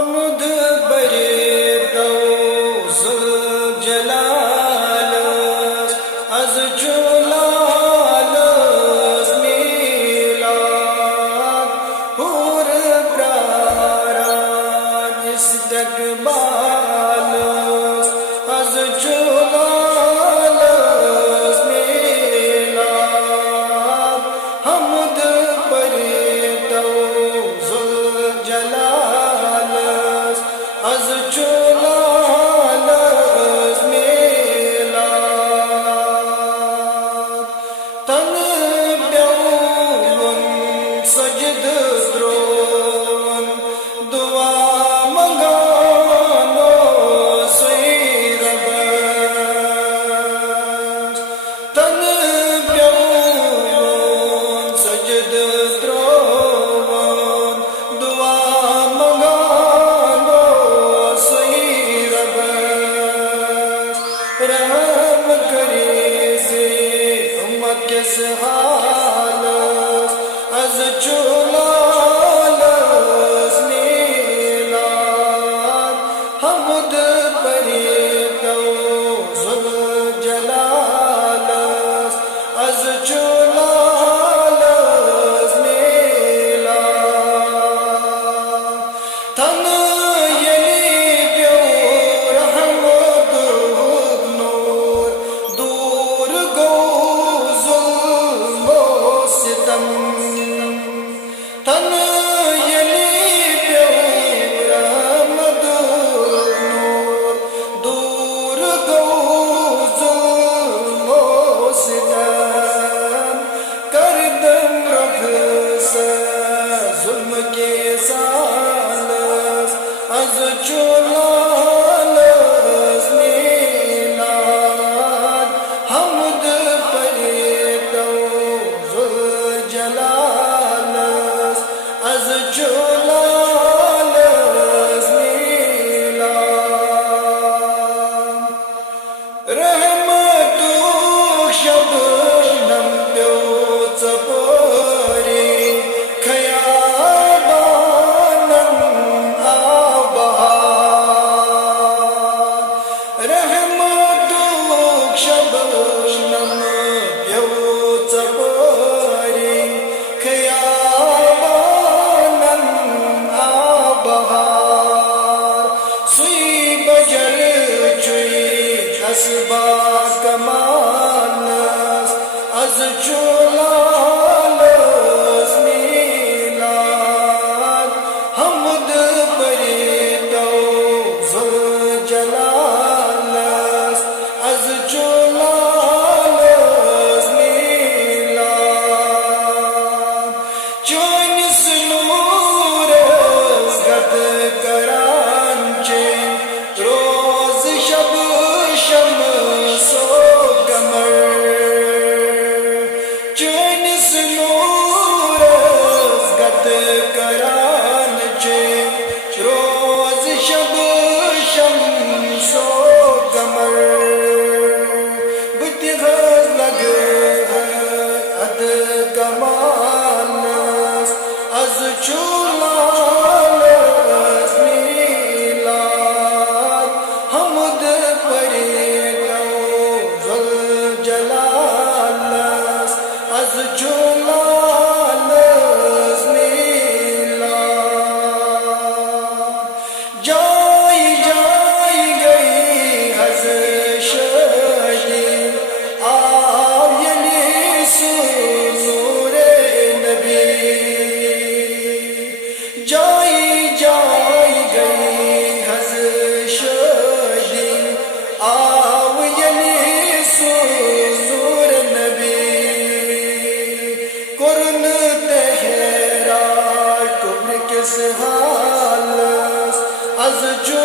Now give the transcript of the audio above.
حمد بریدو ذوالجلال از جلال میلاد حور براران استقبال از جلال میلاد حمد بریدو ذوالجلال از جلال میلاد تن بیون سجد درون دعا منگانو سوی رب تن بیون سجد درون دعا منگانو سوی رب رحم کریزی امت کے سحال از جلال میلاد حمد بریدو ذوالجلال از جلال میلاد تن یلی بیو رحمت نور دور گو ظلم و ستم تن یلی بیو رحمت نور دور گو ظلم و ستم کردم رب سے ظلم کے سالس از جلال میلاد حمد بریدو ذوالجلال از جلال میلاد رحمت شبنم پیو څپوري خیابانن آباد رحمت شبنم پیو څپوري خیابانن آباد سوی بجر چوی حسبا کمالس از جلال میلاد حمد بریدو ذوالجلال از جلال میلاد چون سنور ازگت کرانچے روز شب شمس و قمر چون سنور ازگت کرانچے روز شب شمس و قمر بت غز لگ اد کمالس از جلال میلاد حمد بریدو ذوالجلال از جلال میلاد جائی جائی گئی حز شہی آینی سنور نبی جائی جائی گئی حز شہی آینی سنور نبی قرن تہرا کبر کس حال از جو